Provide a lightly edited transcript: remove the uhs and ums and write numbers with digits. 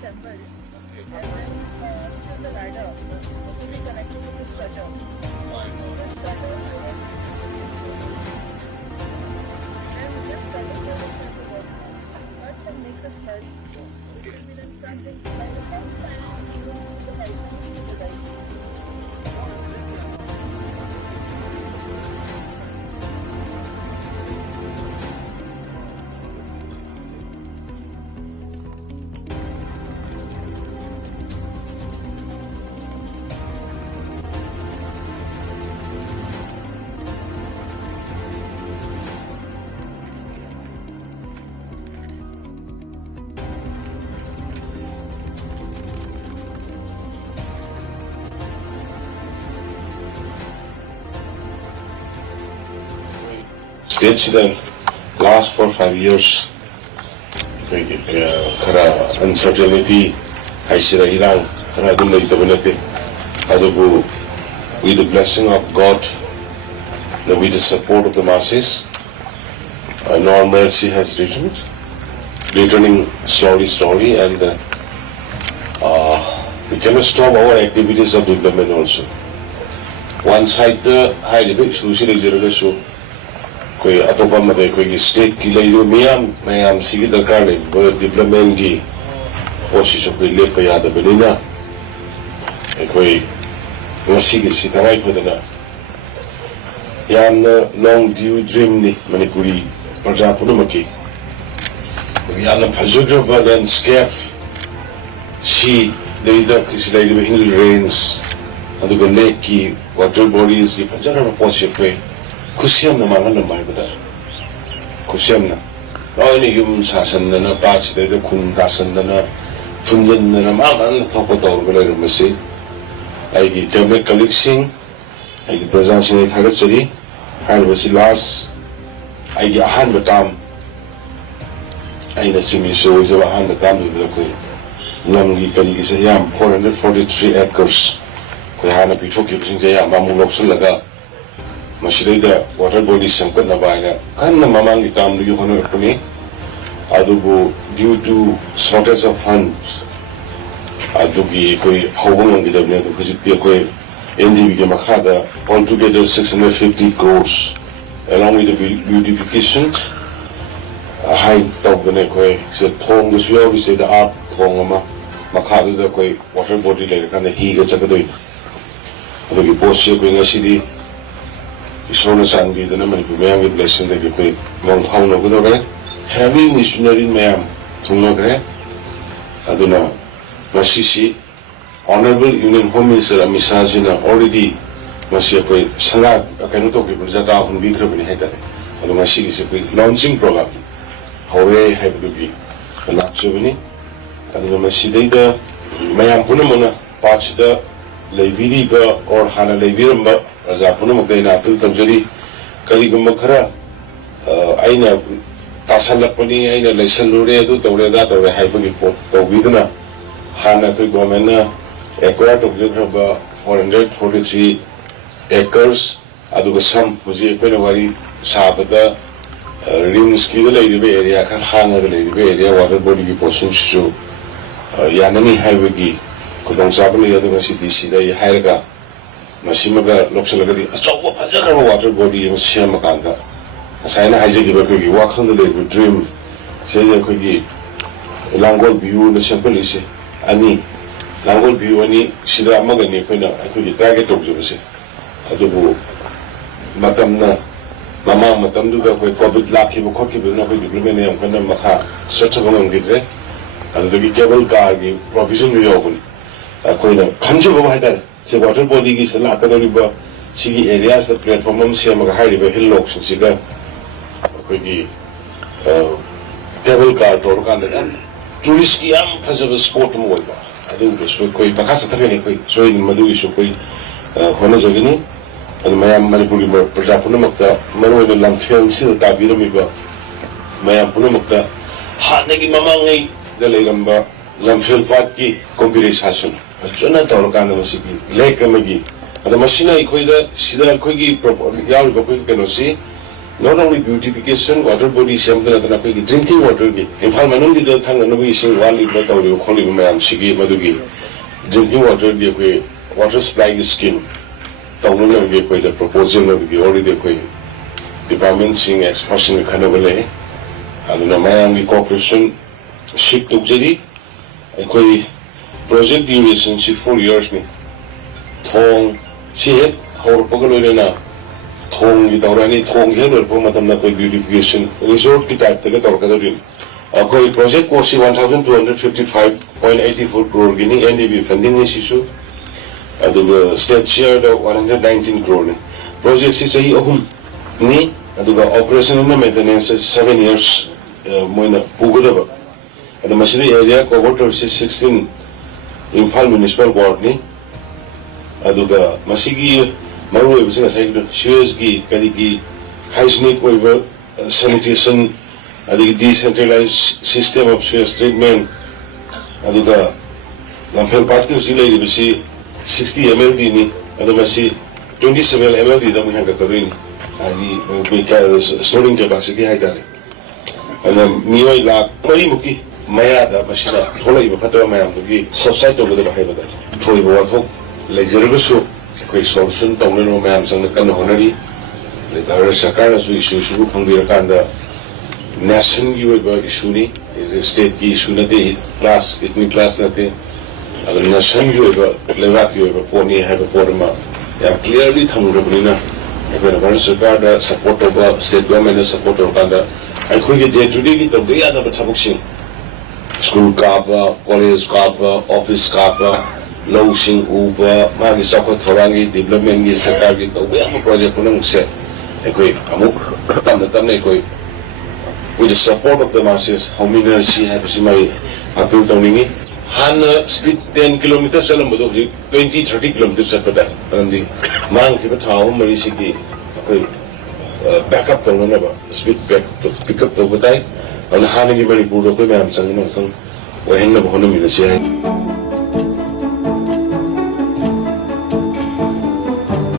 assembled. And then this is the ladder, fully connected to this cutter. This cutter and this cutter will have the water. Cut and makes a slurry. It will be then sucked into by the pump and through the pipeline to the right. Stage the last 4 or 5 years, uncertainty, with the blessing of God, with the support of the masses, normalcy has returned, returning slowly, and we cannot stop our activities of development also. One side, high level, social कोई अतोपा में कोई state की ले लो मियाम सिगी दरकार ले development की कोशिश कोई ले पे याद बनी ना कोई वैसी की सिताराई फदना याम न लॉन्ग ड्यू ड्रीम नी मणिपुरी प्रजापुन मकी याम न फजुग्रव लैंडस्केप शी देविदा किसी ले लो हिल रेंज अदुग लेक की वाटर बॉडीज की फजरा पोषक पे खुशियां न मांगन न मार बता खुशियां न और ये यूं शासन न पांच दे खुन दासन न फुंजन न मांगन न थोप तो और बले रमसे आई की कैबिनेट कलेक्शन आई की प्रजासिंग ने थागत चली हाल वसी लास्ट आई की आहान बटाम आई न सिमी शो जब आहान बटाम दे कोई लंगी कली की से याम 443 acres कोई हाना पिछो की किसी जया मामू लोक्सन लगा Masjidnya water body sangkut na baina kan na mamang itam lu hono kuni adubu due to shortage of funds adugi koi hawang gi dabne to kuji pia koi NDB ke makhada altogether 650 crores along with the beautification high top gane koi se thong the suya we say the art thong ma makhada da koi water body le kan the hi ga chakadoi adugi post koi ngasi Isona sangi the number of young blessing that you pay Nongthombam over there. Heavy missionary ma'am, Tunogre, Aduna, Masisi, Honorable Union Home Minister Misazina already Masiaque Salat, a Kanuto people that are on Vitro in Hetare, and the Masi is a launching program. Hore have to be a lot souvenir, and the Masidata Mayam Punamana, Pachida, Labiriba or Hana Labirum. Rajapuno magdayna apil tamjari kaligumba khara aina tasalapani aina laisalure adu tawre da tawre haibagi pot tawbidna hana koi government na acquired objective 443 acres aduga sam puji koi wari sabada rings ki leiribe area khar hana leiribe area water body ki portion shu yanani haibagi kodong sabani aduga CDC da hairaga Masimaga Loksalagadi, a chop of a water body in Siamakanda. As I know, I say, you walk on the lake with dream, say the Kogi, Langol view in the simple is Ani, Langol view any Sida Magani, I could target observation. Adubu Matamna, Mama Matamdu, COVID lucky, Koki, but not with the Blumen and Maka, such a woman get re, and the cable car gave provision New York. A coin of Kanjo had Se water body is a lot of river, see areas the platform, see a high hill locks and cigar. Cable car to Organ. Tourist yam has a sport mobile. I do this with Koi Pakasatani, so in Madu is Honazagini, and Mayam Manipuri Prajapunamaka, Maro in Lamphelpat, Biren, Mayam Punamaka, Hanegi Mamangi, the Legamba, Lamphelpat, Compiris Hassan. Jona Torokana Masipi, Lake Magi, and the machine I quit Sida Quiggy, Yal Boki Canosi, not only beautification, water body, drinking water, drinking water, water supply scheme, the proposal of the already department seeing expression kind of a and Miami Corporation ship to Jedi, project duration 4 years. Thong, she had our Pogalina. Thong with already Thong here for Madame beautification resort type to get organ. A project was 1,255.84 crore guinea NDB funding is issue. And the state shared 119 crore. Project is a me and the operation maintenance 7 years. Moina Pugudaba. And the Masidi area covered 16 Imphal Municipal Ward. Aduga Masigi Maru was in a second, Shuesgi, Kadigi, hygienic waiver, sanitation, the decentralized system of Shues treatment. Aduga Lamphelpat is related to see 60 MLD, and the Masi 27 MLD that we have a Karini, and the storing capacity. And then Mioi La Marimuki, Mayada, Machina, Tola, Pato Mayamuki, subside over the Bahada, Toibo, Legislative solution, Tono Mams and the Kanohonari, the Sakara's issue, Hungary, Nation Ishuni, is a state issue, class, ethnic class, nothing, and the Nation Levak, you have a pony, have a portama. They are clearly Tangrabina, when a very support of state government support of Kanda. I could get day to day the other Tabuxin. School Kapa, college Kapa, office Kapa, low sing Uber, Magi Saka Torangi, development is a target, we have a project on set. A quick Amuk, Tamnekoi. With the support of the masses, how many she has in my appeal to me? Hana speed 10 kilometers, 20-30 kilometers at that. And the man give a town, Marisiki. Back up the number, speed back to pick up the Butai, and Hanni Mani Budo, and San Mountain, or hang up on the